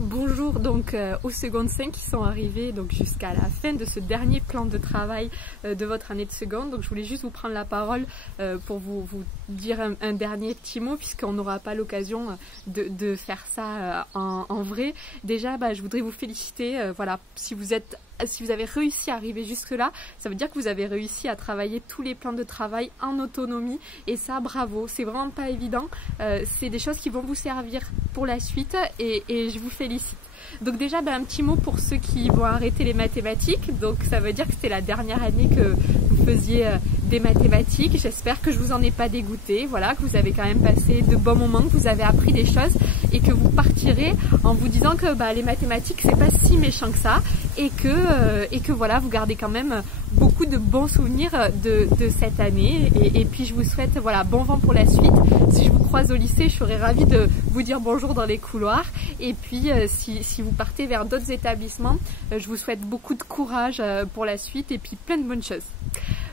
Bonjour donc aux secondes 5 qui sont arrivés donc jusqu'à la fin de ce dernier plan de travail de votre année de seconde. Donc je voulais juste vous prendre la parole pour vous dire un dernier petit mot puisqu'on n'aura pas l'occasion de faire ça en vrai. Déjà je voudrais vous féliciter, voilà, si vous avez réussi à arriver jusque là, ça veut dire que vous avez réussi à travailler tous les plans de travail en autonomie et ça bravo, c'est vraiment pas évident, c'est des choses qui vont vous servir pour la suite et je vous félicite. Donc déjà un petit mot pour ceux qui vont arrêter les mathématiques, donc ça veut dire que c'était la dernière année que vous faisiez des mathématiques. J'espère que je vous en ai pas dégoûté, voilà, que vous avez quand même passé de bons moments, que vous avez appris des choses et que vous partirez en vous disant que les mathématiques c'est pas si méchant que ça et que voilà, vous gardez quand même beaucoup de bons souvenirs de cette année et puis je vous souhaite voilà, bon vent pour la suite. Si je vous croise au lycée, je serais ravie de vous dire bonjour dans les couloirs et puis si vous partez vers d'autres établissements, je vous souhaite beaucoup de courage pour la suite et puis plein de bonnes choses.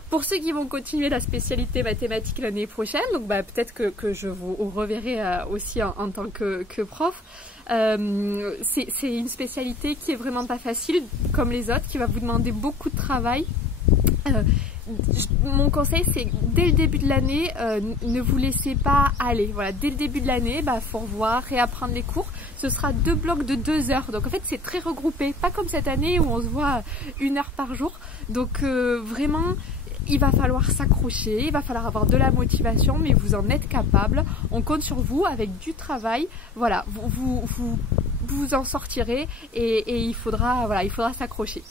Pour ceux qui vont continuer la spécialité mathématiques l'année prochaine, donc peut-être que je vous reverrai aussi en tant que prof. C'est une spécialité qui est vraiment pas facile comme les autres, qui va vous demander beaucoup de travail. Mon conseil c'est dès le début de l'année, ne vous laissez pas aller. Voilà, dès le début de l'année, faut revoir, réapprendre les cours. Ce sera 2 blocs de 2 heures. Donc en fait c'est très regroupé, pas comme cette année où on se voit 1 heure par jour. Donc vraiment, il va falloir s'accrocher, il va falloir avoir de la motivation, mais vous en êtes capable. On compte sur vous avec du travail. Voilà, vous en sortirez et il faudra s'accrocher.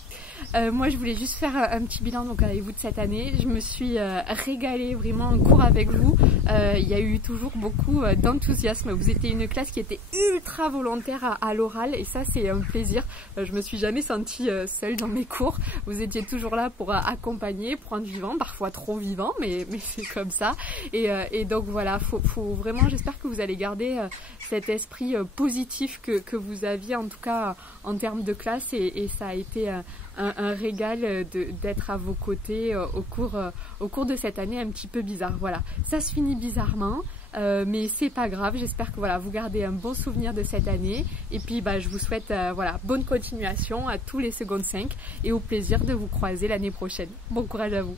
Moi je voulais juste faire un petit bilan donc avec vous de cette année. Je me suis régalée vraiment en cours avec vous. Il y a eu toujours beaucoup d'enthousiasme. Vous étiez une classe qui était ultra volontaire à l'oral et ça c'est un plaisir. Je me suis jamais sentie seule dans mes cours. Vous étiez toujours là pour accompagner, pour rendre vivant, parfois trop vivant, mais c'est comme ça. Et donc voilà, faut vraiment, j'espère que vous allez garder cet esprit positif que vous aviez en tout cas en termes de classe et ça a été un régal d'être à vos côtés au cours de cette année un petit peu bizarre. Voilà, ça se finit bizarrement, mais c'est pas grave. J'espère que voilà, vous gardez un bon souvenir de cette année et puis je vous souhaite voilà, bonne continuation à tous les secondes 5 et au plaisir de vous croiser l'année prochaine. Bon courage à vous.